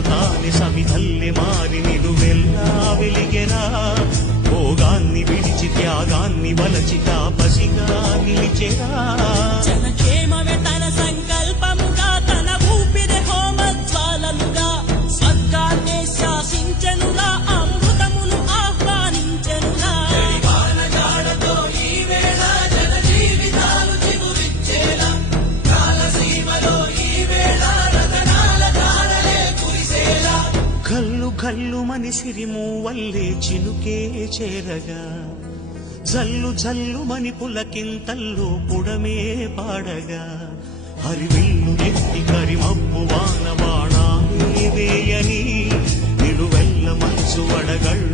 మనసు తాని సవిధల్లె మారి నిలువెల్లా వెలిగెరా భోగాన్ని విడిచి త్యాగాన్ని వలచి తాపసిగా నిలిచెరా జనక్షేమమే తన సంకల్పముగా తన ఊపిరి హోమజ్వాలలుగా స్వర్గాన్నే శాసించెనురా అమృతమును ఆహ్వానించెనురా బాణజాడతో ఈ వేళ జన జీవితాలు చిగురించేలా కాలసీమలో ఈ వేళ రతనాల ధారలే కురిసేలా కల్లు కల్లు మని సిరిము వల్లే చినుకే చేరగా జల్లు జల్లు మని పులకింతల్లు పుడమే పాడగా హరివిల్లు ఎత్తి కరిమబ్బు వాన బాణాలే వేయని నిలువెల్ల మంచు వడగళ్ళు